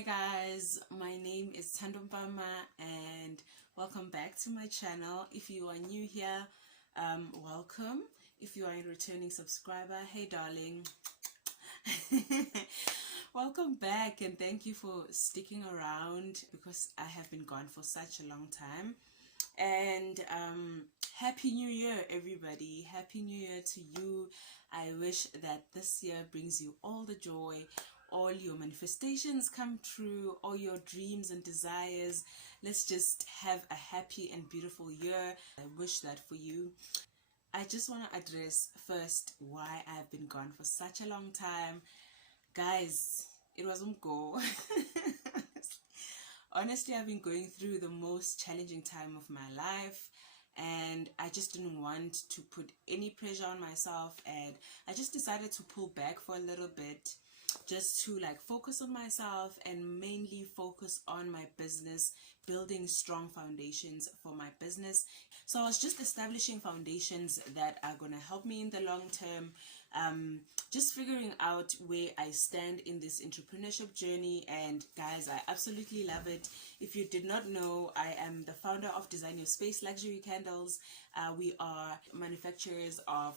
Hi guys, my name is Thando and welcome back to my channel. If you are new here, welcome. If you are a returning subscriber, hey darling. Welcome back and thank you for sticking around because I have been gone for such a long time. And Happy New Year everybody. Happy New Year to you. I wish that this year brings you all the joy, all your manifestations come true, all your dreams and desires. Let's just have a happy and beautiful year. I wish that for you. I just want to address first why I've been gone for such a long time. Guys, it wasn't go. Honestly, I've been going through the most challenging time of my life, and I just didn't want to put any pressure on myself, and I just decided to pull back for a little bit, just to focus on myself and mainly focus on my business, building strong foundations for my business. So I was just establishing foundations that are going to help me in the long term, just figuring out where I stand in this entrepreneurship journey. And guys, I absolutely love it. If you did not know, I am the founder of Design Your Space Luxury Candles. We are manufacturers of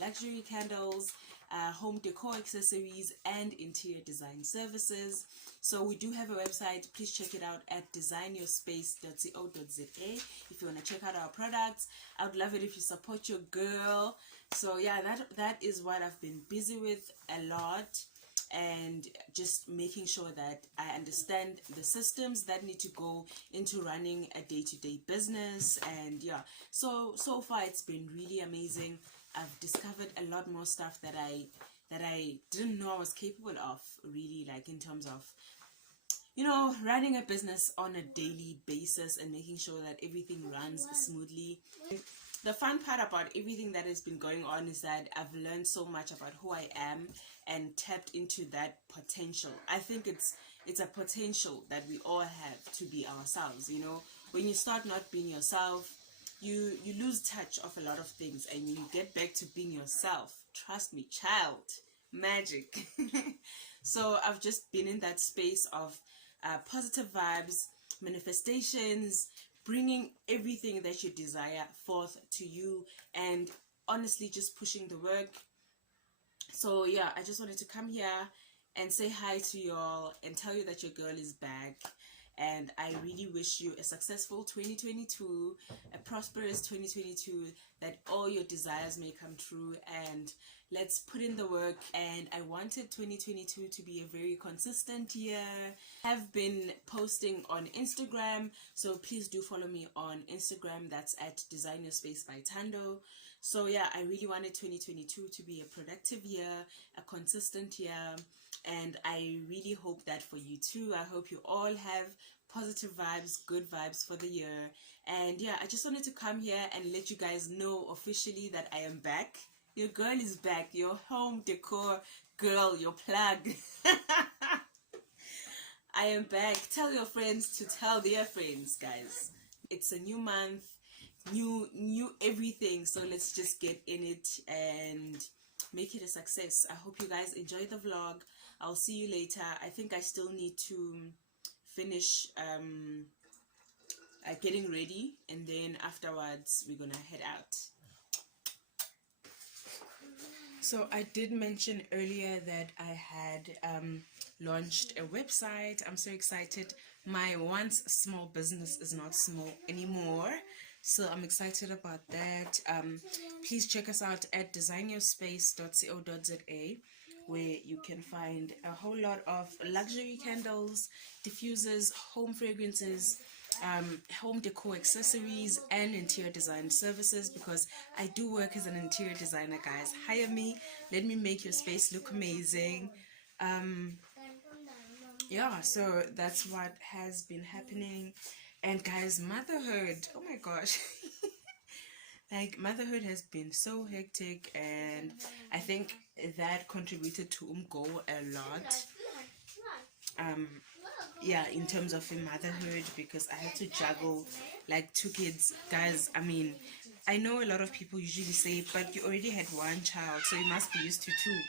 luxury candles, home decor accessories, and interior design services. So we do have a website. Please check it out at designyourspacebythando.co.za if you want to check out our products. I would love it if you support your girl. So yeah, that is what I've been busy with a lot, and just making sure that I understand the systems that need to go into running a day-to-day business. And yeah, so far it's been really amazing. I've discovered a lot more stuff that I didn't know I was capable of, really, in terms of, running a business on a daily basis and making sure that everything runs smoothly. The fun part about everything that has been going on is that I've learned so much about who I am and tapped into that potential. I think it's a potential that we all have to be ourselves. When you start not being yourself, you lose touch of a lot of things, and you get back to being yourself. Trust me, child, magic. So I've just been in that space of positive vibes, manifestations, bringing everything that you desire forth to you, and honestly just pushing the work. So yeah, I just wanted to come here and say hi to y'all and tell you that your girl is back. And I really wish you a successful 2022, a prosperous 2022, that all your desires may come true, and let's put in the work. And I wanted 2022 to be a very consistent year. I've been posting on Instagram, so please do follow me on Instagram. That's at Designyourspacebythando. So yeah, I really wanted 2022 to be a productive year, a consistent year, and I really hope that for you too. I hope you all have positive vibes, good vibes for the year. And yeah, I just wanted to come here and let you guys know officially that I am back. Your girl is back, your home decor girl, your plug. I am back. Tell your friends to tell their friends, guys. It's a new month, new everything, so let's just get in it and make it a success. I hope you guys enjoy the vlog. I'll see you later. I think I still need to finish getting ready, and then afterwards we're gonna head out. So I did mention earlier that I had launched a website. I'm so excited. My once small business is not small anymore, so I'm excited about that. Please check us out at designyourspace.co.za, where you can find a whole lot of luxury candles, diffusers, home fragrances, home decor accessories, and interior design services, because I do work as an interior designer. Guys, hire me, let me make your space look amazing. Yeah, so that's what has been happening. And guys, motherhood, oh my gosh. Motherhood has been so hectic, and I think that contributed to umgo a lot. Yeah, in terms of motherhood, because I had to juggle 2 kids. Guys, I mean, I know a lot of people usually say, but you already had 1 child, so you must be used to 2.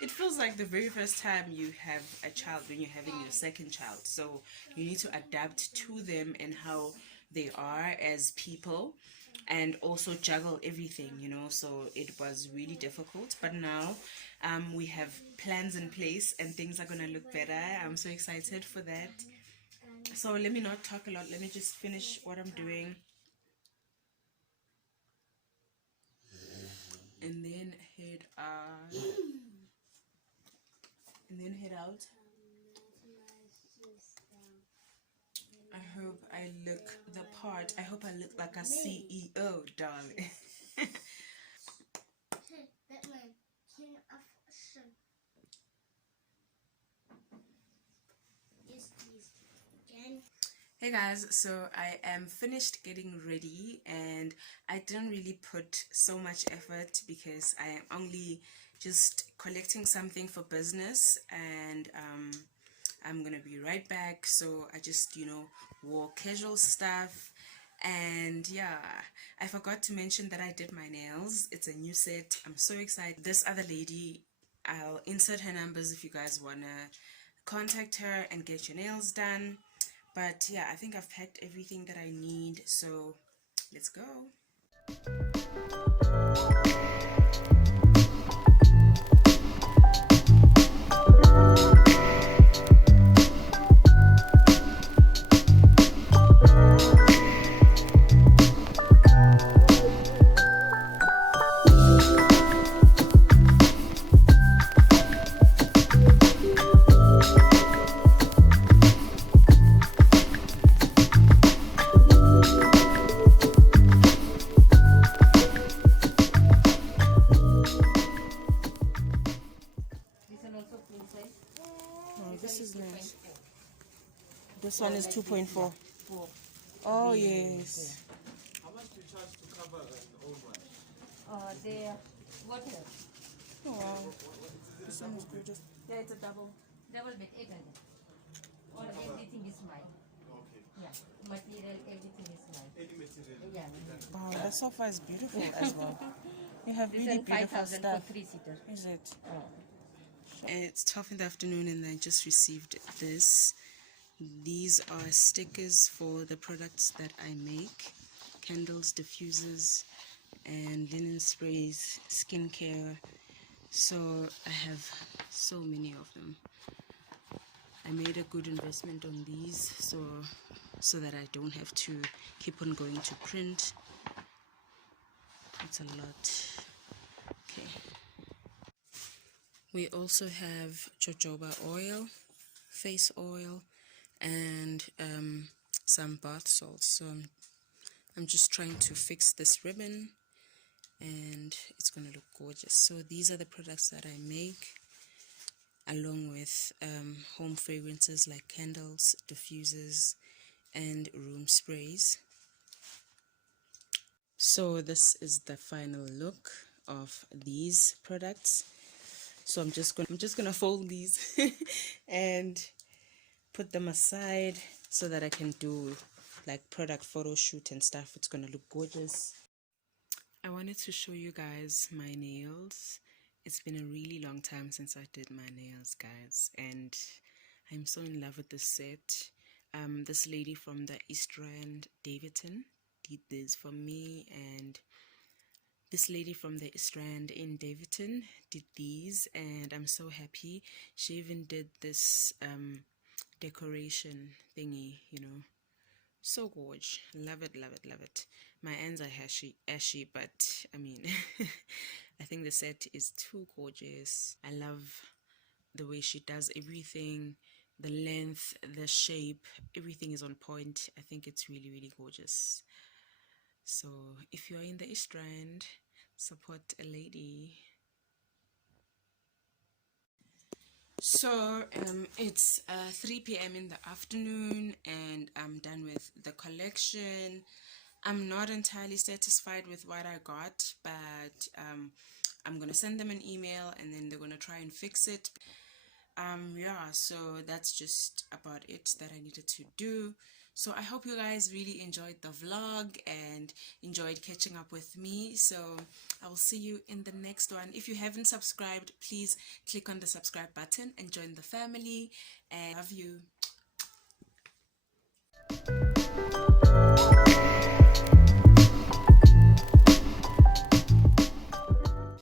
it feels like the very first time you have a child when you're having your second child. So you need to adapt to them and how they are as people, and also juggle everything, you know. So it was really difficult, but now we have plans in place and things are gonna look better. I'm so excited for that. So let me not talk a lot, let me just finish what I'm doing and then head out. I hope I look the part. I hope I look like a CEO, darling. Hey guys, so I am finished getting ready and I didn't really put so much effort because I am only just collecting something for business, and I'm gonna be right back. So I just, you know, wore casual stuff. And yeah, I forgot to mention that I did my nails. It's a new set. I'm so excited. This other lady, I'll insert her numbers if you guys wanna contact her and get your nails done. But yeah, I think I've packed everything that I need, so let's go. Oh, this is nice. This one is 2.4. Oh, yes. How much do you charge to cover an old one? They what here? Oh, wow. This one is gorgeous. Yeah, it's a double. Double bed, 800. Or everything is mine. Okay. Yeah, material, everything is mine. Any material? Yeah. Wow, the sofa is beautiful as well. You have This really one beautiful 5,000 stuff. for 3-seater. Is it? Oh. It's 12 in the afternoon and I just received this. These are stickers for the products that I make: candles, diffusers, and linen sprays, skincare. So I have so many of them. I made a good investment on these so that I don't have to keep on going to print. It's a lot. Okay. We also have jojoba oil, face oil, and some bath salts. So I'm just trying to fix this ribbon and it's gonna look gorgeous. So these are the products that I make, along with home fragrances like candles, diffusers, and room sprays. So this is the final look of these products. So I'm just gonna fold these and put them aside so that I can do like product photo shoot and stuff. It's gonna look gorgeous. I wanted to show you guys my nails. It's been a really long time since I did my nails, guys, and I'm so in love with this set. This lady from the East Rand, Davidson, did this for me, and this lady from the East Rand in Davidson did these, and I'm so happy. She even did this decoration thingy, you know. So gorge. Love it, love it, love it. My ends are ashy, but I mean, I think the set is too gorgeous. I love the way she does everything, the length, the shape, everything is on point. I think it's really, really gorgeous. So if you're in the East Rand, support a lady. So it's 3 p.m. in the afternoon and I'm done with the collection. I'm not entirely satisfied with what I got, but I'm gonna send them an email and then they're gonna try and fix it. Yeah, so that's just about it that I needed to do. So I hope you guys really enjoyed the vlog and enjoyed catching up with me. So I will see you in the next one. If you haven't subscribed, please click on the subscribe button and join the family. And I love you.